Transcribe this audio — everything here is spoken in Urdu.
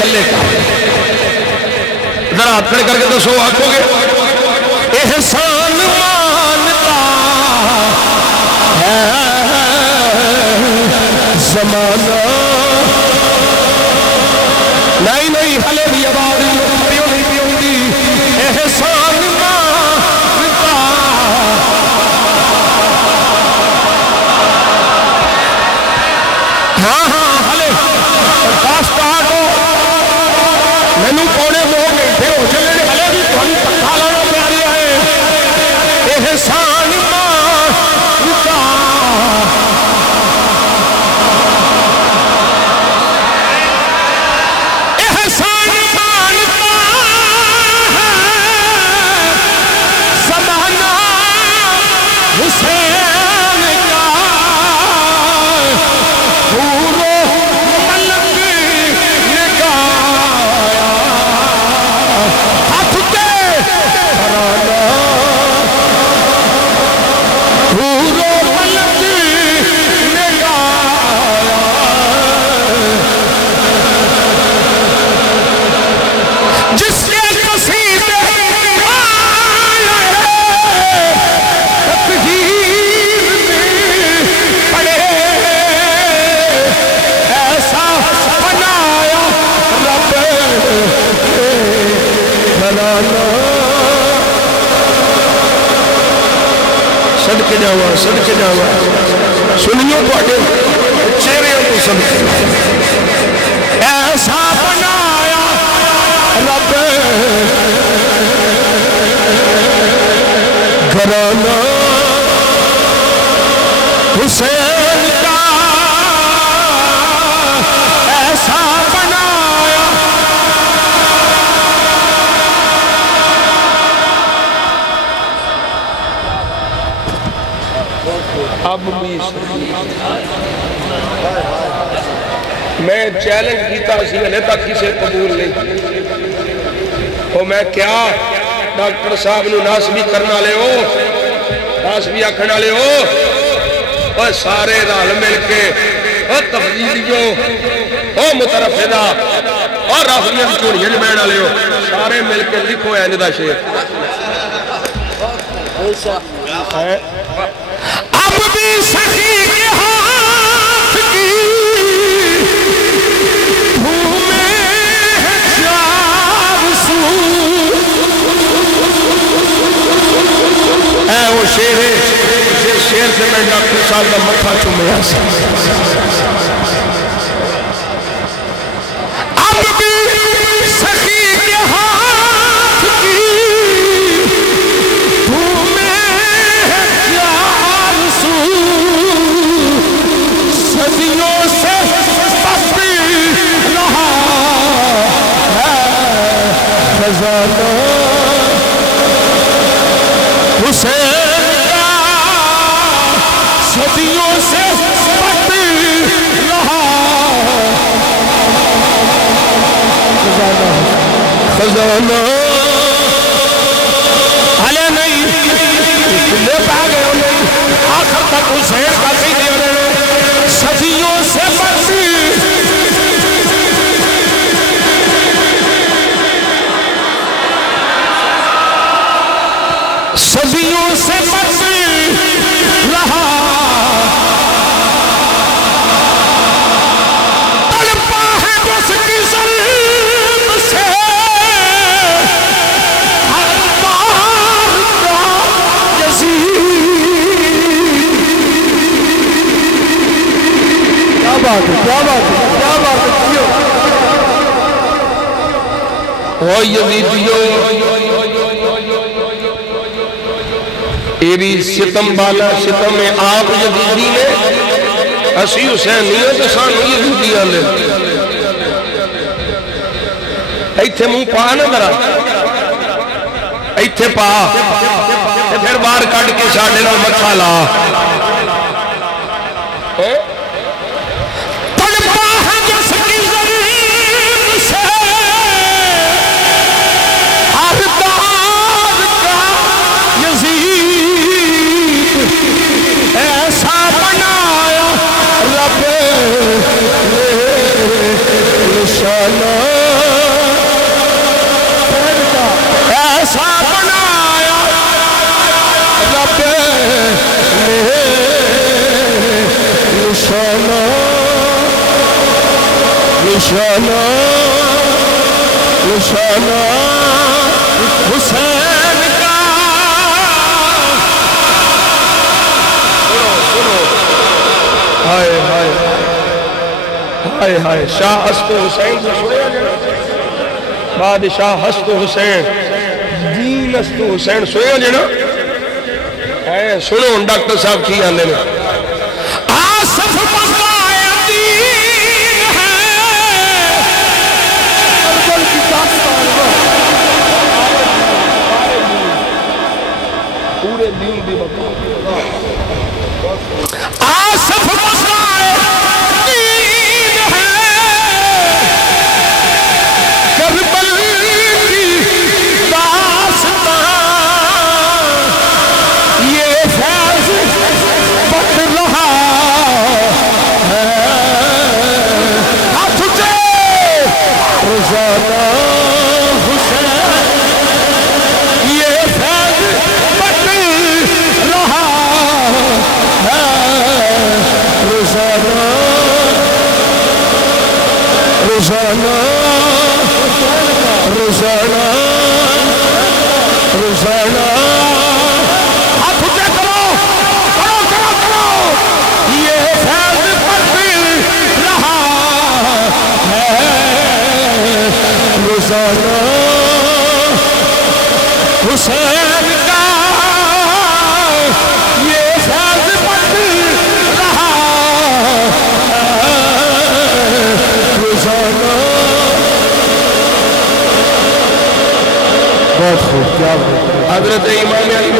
تھلے کا ذرا ہاتھ کھڑے کر کے دسو آکھو گے احسان مانتا ہے زمانہ نہیں نہیں ہلے بھی آواز پیو نہیں پیوں دی احسان مانتا ہاں ہاں ہلے برداشت آٹو مینو پونے 2 گھنٹے ہو چلے ہلے بھی تھوڑی پکا لانا پیاری ہے احسان مانتا احسان مانتا ہے زمانہ حسین کا پورو ملنگ نگایا ہاتھ کے ترانہ پورو ملنگ نگایا جس کے قصیدے آیا تطہیر میں پڑے ایسا بنایا رب بنانا صدقے جاوا سنیوں پاڑے چہرے کو صدقے ایسا بنایا رب گھرانہ حسین کا ایسا بنایا اب بھی میں چیلنج کیتا سی ہلے تک کسے قبول نہیں وہ میں کیا ڈاکٹر صاحب نو ناس بھی کرنا لے ہو ناس بھی آکھنا لے ہو اور سارے رال مل کے اور تفضیلیوں اور مترفدہ اور رافضیت چوڑیاں جمعنا لے ہو سارے مل کے لکھو ہے اندہ شیخ اب بھی سخی کے ہاتھ کی دھومیں ہیں چار سو اے وہ شیر ہے جس شیر سے میں ڈاکٹر صاحب کا متھا چومیا سی اب بھی سخی کے ہاتھ کی دھومیں ہیں چار سو صدیوں سے پستی رہا ہے خزانہ حسین کا صدیوں سے پستی رہا خزانہ ہلے نہیں لے پا گئے ہو نہیں آخر تک حسین کا سی دے رہے صدیوں سے پستی صدیوں سے پستی رہا تڑپا ہے اس کی ظلم سے ہر بار کا یزید کیا بات ہے کیا بات ہے کیا بات ہے کیوں او یزیدیو یہ بھی ستم بالا ستم میں آپ یزیدی نے اسی حسین نہیں ہے تو سانو یزیدی آلے ایتھے منہ پا نہ درہ ایتھے پا پھر بار کٹ کے ساڑھے نہ مکھا لا تڑپا ہے جس کی ظلم سے ہر دار کا یزید ایسا بنایا رب نشانہ نشانہ نشانہ حسین کا ہائے ہائے ہائے ہائے شاہ ہست حسین سے سنیا جائے بادشاہ ہست حسین دین ہست حسین سنیا جائے سنو ڈاکٹر صاحب کی آنے میں آصف مزرائے دین ہے پورے دین دی مقام آصف مزرائے دین ہے کربل کی داستان یہ فیض بٹ رہا ہے ہاتھ اٹھے روزانہ حسین یہ فیض بٹ رہا ہے روزانہ روزانہ روزانہ روزانہ ہاتھ اٹھے کرو کرو کرو کرو یہ فیض بٹ رہا ہے روزانہ حسین کا یہ فیض بٹ رہا ہے روزانہ بہت خوب کیا حضرت امام علی